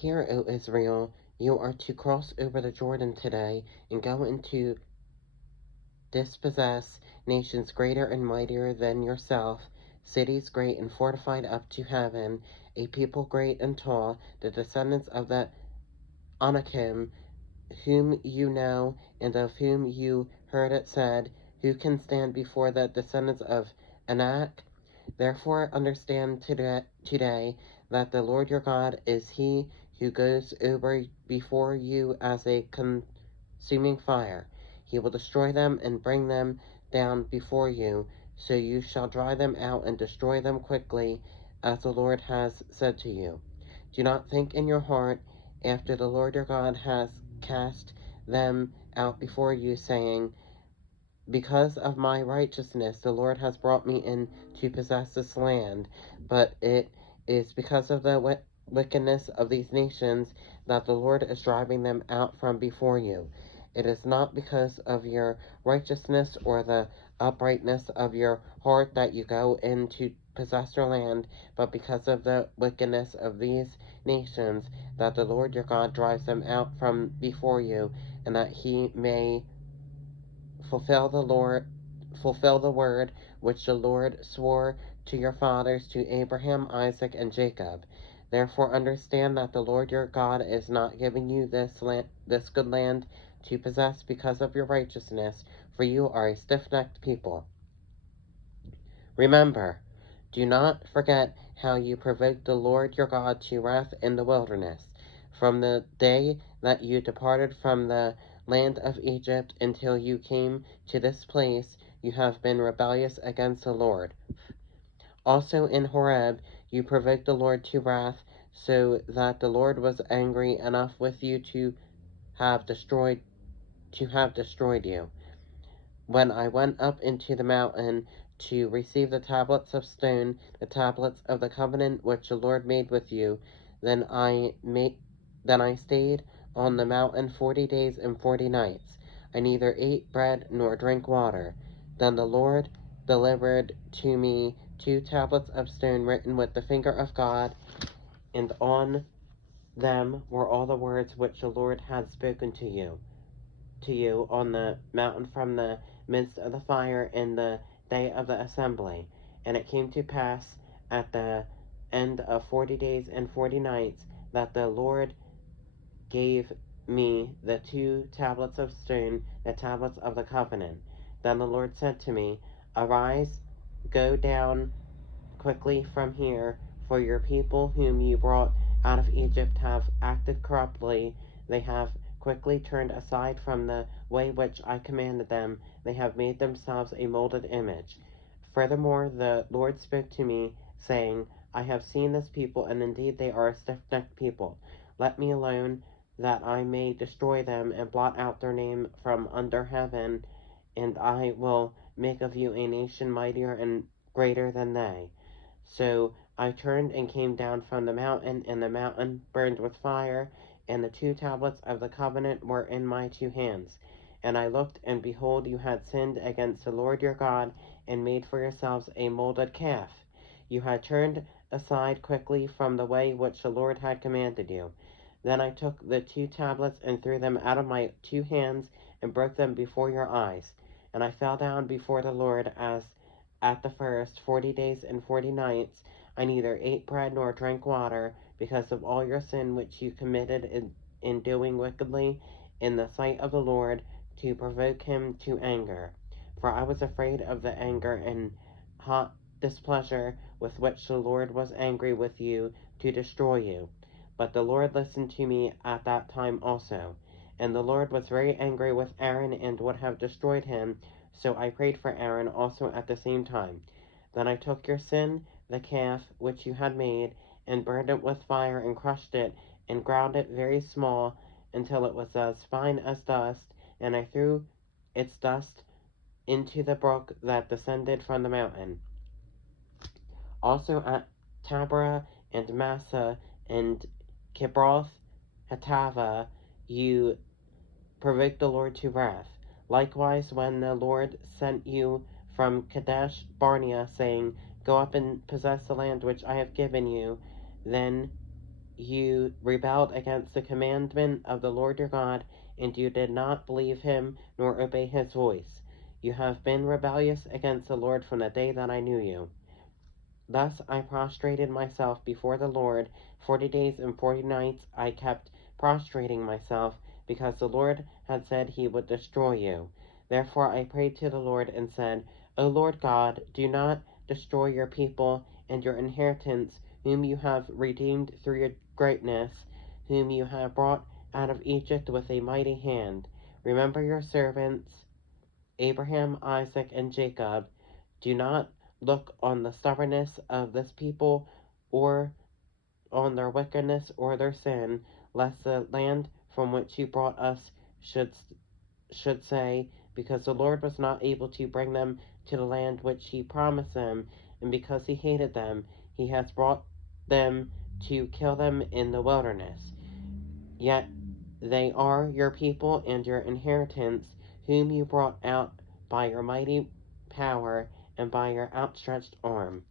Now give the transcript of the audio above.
Hear, O Israel, you are to cross over the Jordan today and go into dispossess nations greater and mightier than yourself, cities great and fortified up to heaven, a people great and tall, the descendants of the Anakim, whom you know, and of whom you heard it said, who can stand before the descendants of Anak? Therefore understand today that the Lord your God is he who goes over before you as a consuming fire. He will destroy them and bring them down before you, so you shall drive them out and destroy them quickly, as the Lord has said to you. Do not think in your heart, after the Lord your God has cast them out before you, saying, because of my righteousness, the Lord has brought me in to possess this land, but it is because of the wickedness of these nations that the Lord is driving them out from before you. It is not because of your righteousness or the uprightness of your heart that you go in to possess your land, but because of the wickedness of these nations that the Lord your God drives them out from before you, and that he may fulfill the word which the Lord swore to your fathers, to Abraham, Isaac, and Jacob. Therefore understand that the Lord your God is not giving you this good land to possess because of your righteousness, for you are a stiff-necked people. Remember, do not forget how you provoked the Lord your God to wrath in the wilderness, from the day that you departed from the land of Egypt until you came to this place. You have been rebellious against the Lord. Also in Horeb you provoked the Lord to wrath, so that the Lord was angry enough with you have destroyed to have destroyed you. When I went up into the mountain to receive the tablets of stone, the tablets of the covenant which the Lord made with you, then I stayed on the mountain 40 days and 40 nights. I neither ate bread nor drank water. Then the Lord delivered to me 2 tablets of stone written with the finger of God, and on them were all the words which the Lord had spoken to you on the mountain from the midst of the fire in the day of the assembly. And it came to pass at the end of 40 days and 40 nights that the Lord gave me the 2 tablets of stone, the tablets of the covenant. Then the Lord said to me, arise, go down quickly from here, for your people whom you brought out of Egypt have acted corruptly. They have quickly turned aside from the way which I commanded them. They have made themselves a molded image. Furthermore, the Lord spoke to me, saying, I have seen this people, and indeed they are a stiff-necked people. Let me alone, that I may destroy them and blot out their name from under heaven, and I will make of you a nation mightier and greater than they. So I turned and came down from the mountain, and the mountain burned with fire, and the 2 tablets of the covenant were in my 2 hands. And I looked, and behold, you had sinned against the Lord your God, and made for yourselves a molded calf. You had turned aside quickly from the way which the Lord had commanded you. Then I took the 2 tablets and threw them out of my 2 hands, and broke them before your eyes. And I fell down before the Lord as at the first 40 days and 40 nights. I neither ate bread nor drank water, because of all your sin which you committed in doing wickedly in the sight of the Lord, to provoke him to anger. For I was afraid of the anger and hot displeasure with which the Lord was angry with you to destroy you. But the Lord listened to me at that time also. And the Lord was very angry with Aaron and would have destroyed him, so I prayed for Aaron also at the same time. Then I took your sin, the calf which you had made, and burned it with fire, and crushed it, and ground it very small, until it was as fine as dust, and I threw its dust into the brook that descended from the mountain. Also at Taberah and Massa and Kibroth Hattava you provoked the Lord to wrath. Likewise, when the Lord sent you from Kadesh Barnea, saying, go up and possess the land which I have given you, then you rebelled against the commandment of the Lord your God, and you did not believe him nor obey his voice. You have been rebellious against the Lord from the day that I knew you. Thus I prostrated myself before the Lord. 40 days and 40 nights I kept prostrating myself, because the Lord had said he would destroy you. Therefore I prayed to the Lord and said, O Lord God, do not destroy your people and your inheritance, whom you have redeemed through your greatness, whom you have brought out of Egypt with a mighty hand. Remember your servants, Abraham, Isaac, and Jacob. Do not look on the stubbornness of this people, or on their wickedness or their sin, lest the land from which you brought us should say, because the Lord was not able to bring them to the land which he promised them, and because he hated them, he has brought them to kill them in the wilderness. Yet they are your people and your inheritance, whom you brought out by your mighty power and by your outstretched arm.